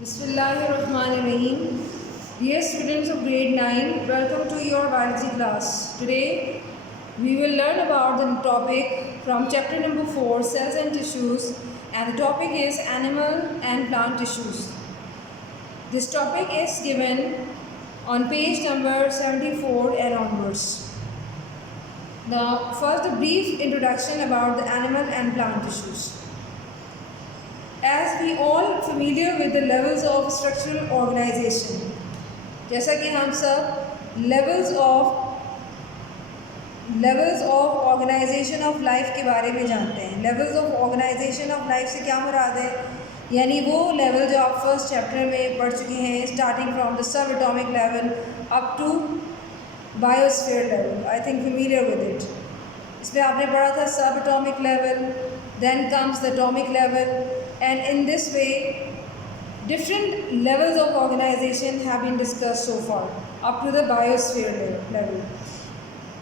Bismillahirrahmanirrahim. Dear students of grade 9, welcome to your biology class. Today we will learn about the topic from chapter number 4, cells and tissues, and the topic is animal and plant tissues. This topic is given on page number 74 and onwards. Now, first a brief introduction about the animal and plant tissues. As we all familiar with the levels of structural organization, जैसा कि हम सब levels of organization of life के बारे में जानते हैं. Levels of organization of life से क्या मुराद है? यानी वो level जो आप first chapter में पढ़ चुके हैं, starting from the subatomic level up to biosphere level. I think familiar with it. इसमें आपने पढ़ा था subatomic level, then comes the atomic level. And in this way, different levels of organization have been discussed so far, up to the biosphere level.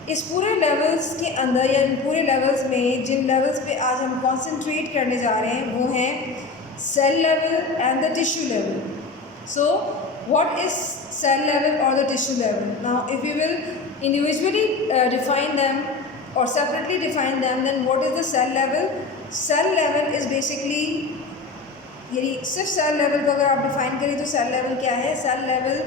इस पूरे levels के अंदर या इन पूरे levels में जिन levels पे आज हम concentrate करने जा रहे हैं वो हैं cell level and the tissue level. So, what is cell level or the tissue level? Now, if we will individually define them or separately define them, then what is the cell level? Cell level is basically यानी सिर्फ cell level को अगर आप define करें तो cell level क्या है? Cell level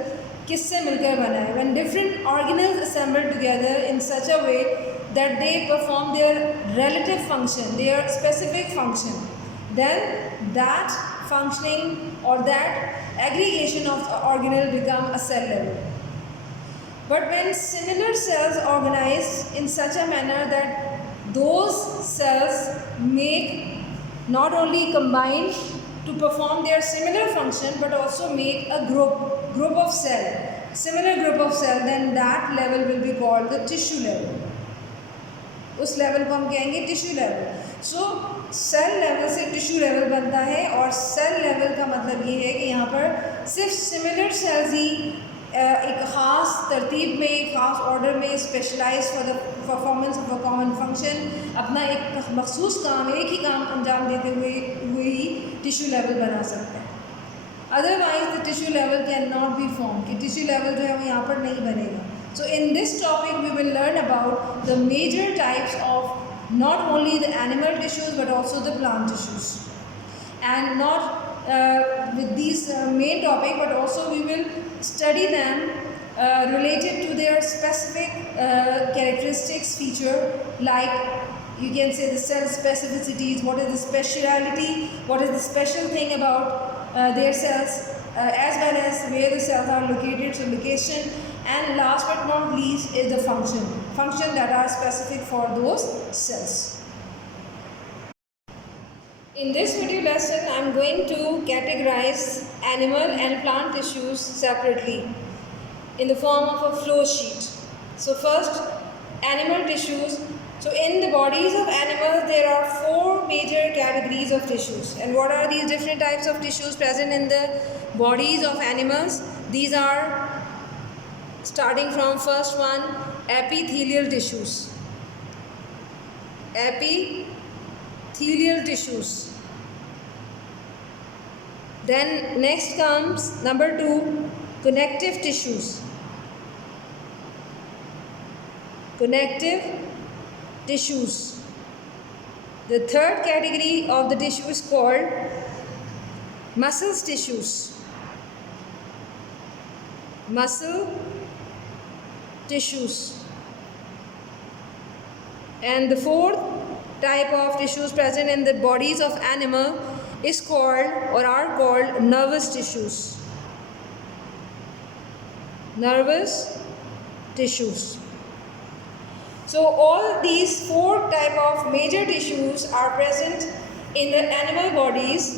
किससे मिलकर बना है? When different organelles assemble together in such a way that they perform their relative function, their specific function, then that functioning or that aggregation of organelle become a cell level. But when similar cells organize in such a manner that those cells make not only combine to perform their similar function but also make a group of cell, similar group of cell, then that level will be called the tissue level. उस level को हम कहेंगे tissue level. सो cell level से tissue level बनता है और cell level का मतलब ये है कि यहाँ पर सिर्फ सिमिलर सेल्स ही एक ख़ास तरतीब में, एक ख़ास ऑर्डर में specialise for the performance of a common function अपना एक मखसूस काम, एक ही काम अंजाम देते हुए ही टिश्यू लेवल बना सकते हैं. Otherwise the tissue level can not be form, कि टिश्यू लेवल जो है वो यहाँ पर नहीं बनेगा. So in this topic we will learn about the major types of not only the animal tissues but also the plant tissues. And not with these main topic, but also we will study them related to their specific characteristics, feature, like you can say the cell specificities, what is the speciality, what is the special thing about their cells, as well as where the cells are located, so location, and last but not least is the function that are specific for those cells. In this video lesson, I am going to categorize animal and plant tissues separately in the form of a flow sheet. So first, animal tissues. So in the bodies of animals, there are 4 major categories of tissues. And what are these different types of tissues present in the bodies of animals? These are, starting from first one, epithelial tissues. Epithelial tissues. Then next comes number 2, connective tissues. Connective tissues. The third category of the tissue is called muscle tissues. Muscle tissues. And the fourth type of tissues present in the bodies of animal is called or are called nervous tissues. Nervous tissues. So all these 4 type of major tissues are present in the animal bodies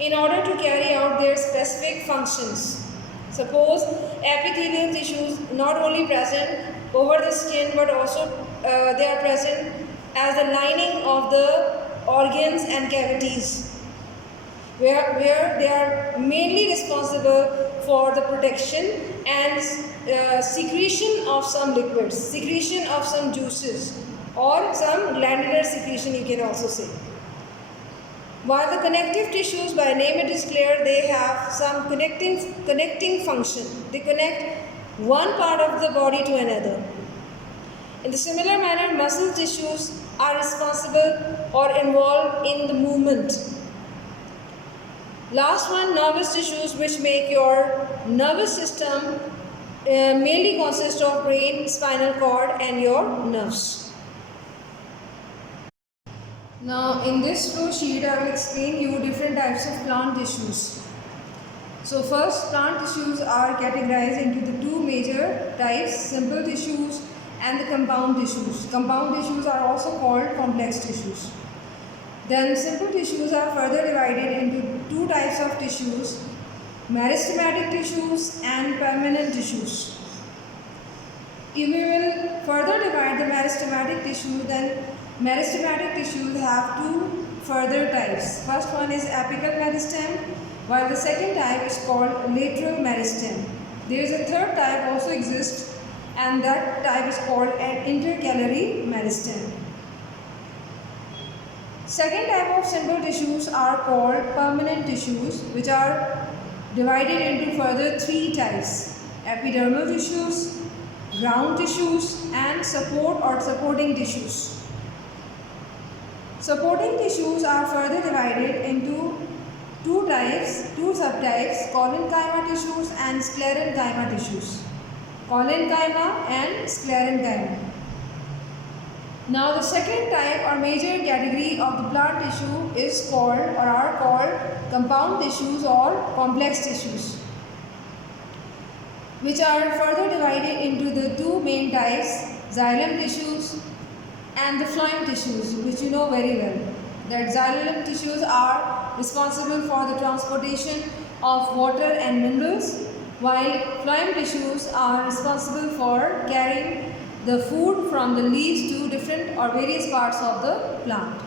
in order to carry out their specific functions. Suppose epithelial tissues not only present over the skin but also they are present as the lining of the organs and cavities, where they are mainly responsible for the protection and secretion of some liquids, secretion of some juices or some glandular secretion, you can also say. While the connective tissues, by name it is clear, they have some connecting function. They connect one part of the body to another. In the similar manner, muscle tissues are responsible or involved in the movement. Last one, nervous tissues, which make your nervous system, mainly consist of brain, spinal cord and your nerves. Now in this flow sheet I will explain you different types of plant tissues. So first, plant tissues are categorized into the two major types, simple tissues and the compound tissues. Compound tissues are also called complex tissues. Then simple tissues are further divided into two types of tissues, meristematic tissues and permanent tissues. If we will further divide the meristematic tissues, then meristematic tissues have two further types. First one is apical meristem, while the second type is called lateral meristem. There is a third type also exists, and that type is called an intercalary meristem. Second type of simple tissues are called permanent tissues, which are divided into further three types: epidermal tissues, ground tissues and support or supporting tissues. Supporting tissues are further divided into two subtypes, collenchyma tissues and sclerenchyma tissues. Collenchyma and sclerenchyma. Now the second type or major category of the plant tissue is called or are called compound tissues or complex tissues, which are further divided into the two main types, xylem tissues and the phloem tissues, which you know very well. That xylem tissues are responsible for the transportation of water and minerals, while phloem tissues are responsible for carrying the food from the leaves to different or various parts of the plant.